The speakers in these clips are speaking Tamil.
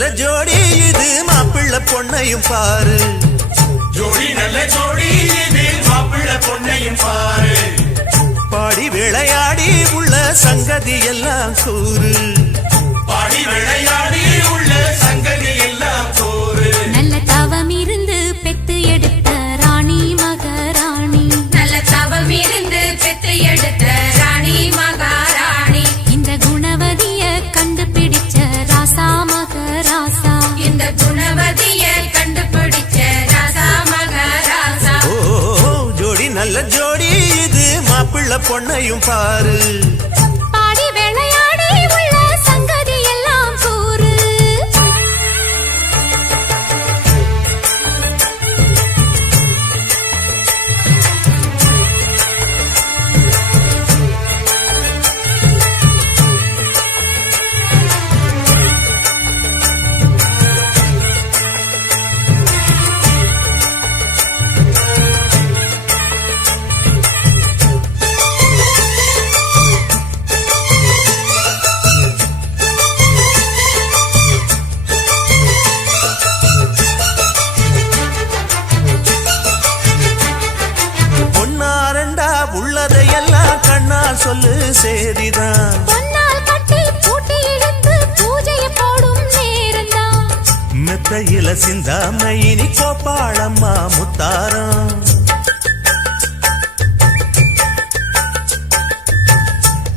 நல்ல ஜோடி இது மாப்பிள்ள பொண்ணையும் பாரு ஜோடி நல்ல ஜோடி இது மாப்பிள்ள பொண்ணையும் பாரு பாடி விளையாடி உள்ள சங்கதி எல்லாம் கூறு பாடி விளையாடி உள்ள சங்கதி எல்லாம் கூறு நல்ல தவம் இருந்து பெத்து எடுத்த ராணி மகாராணி நல்ல தவம் இருந்து பெத்து எடுத்த ராணி மகாராணி இந்த குணவதிய கண்டுபிடிச்ச ராசா மகராசா இந்த குணவதிய கண்டுபிடிச்ச ராசா மகாராசா ஓ ஜோடி நல்ல ஜோடி இது மாப்பிள்ள பொண்ணையும் பாரு பாடி விளையாடி உள்ள சங்கதி எல்லாம் கூறு பொன்னாரண்டா உள்ளதையெல்லாம் கண்ணால் சொல்லு சேதிதான் பொன்னால் கட்டி பூட்டி இழுத்து பூஜைய போடும் நேரம்தான் மெத்தையில சிந்தாம இனி கோப்பாளம்மா முத்தாரம்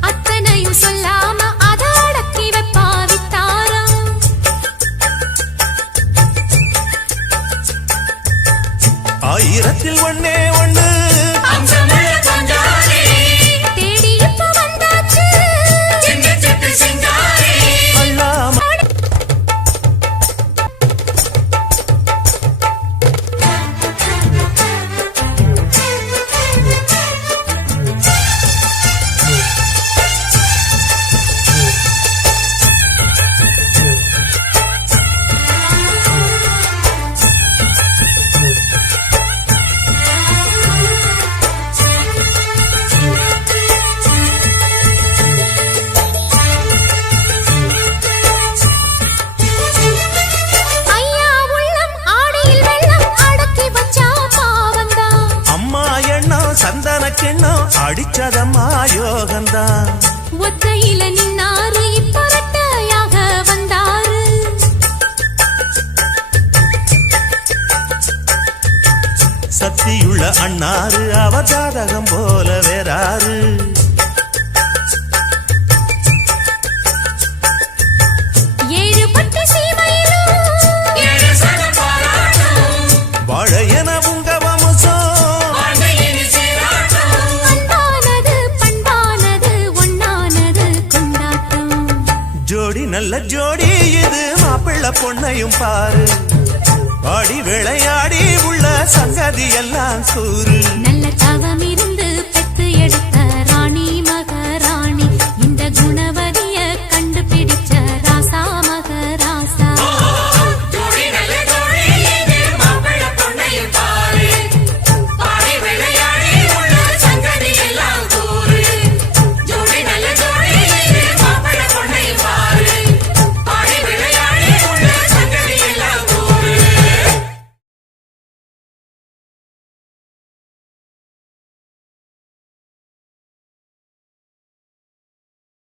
அத்தனையும் சொல்லாம அத அடக்கி வைப்பா வித்தாரம் ஆயிரத்தில் ஒண்ணே ஒண்ணு அம்சமுள்ள கொஞ்சாரே தேடி இப்ப வந்தாச்சு சின்ன சிட்டு சிங்காரே அல்லாம ஐயா உள்ளம் ஆடியில் வெள்ளம் அடக்கி வச்சா பாவந்தான் அம்மா எண்ணம் சந்தன கிண்ணம் அடிச்சதம்மா யோகந்தான் ஒத்தையில நின்னாரு இப்ப ரெட்டையாக வந்தாரு சக்தியுள்ள அண்ணாரு அவ ஜாதகம் போல வேறாரு ஏழு பட்டு சீமையிலும் ஏழு சனம் பாராட்டும் வாழையன உங்க வம்சம் வாழ்க்கையின் சீராட்டும் அன்பானது பண்பானது ஒன்னானது கொண்டாட்டம் ஜோடி நல்ல ஜோடி இது மாப்பிள்ள பொண்ணையும் பாரு பாடி விளையாடி உள்ள சங்கதி எல்லாம் கூறு நல்ல தவம் இரு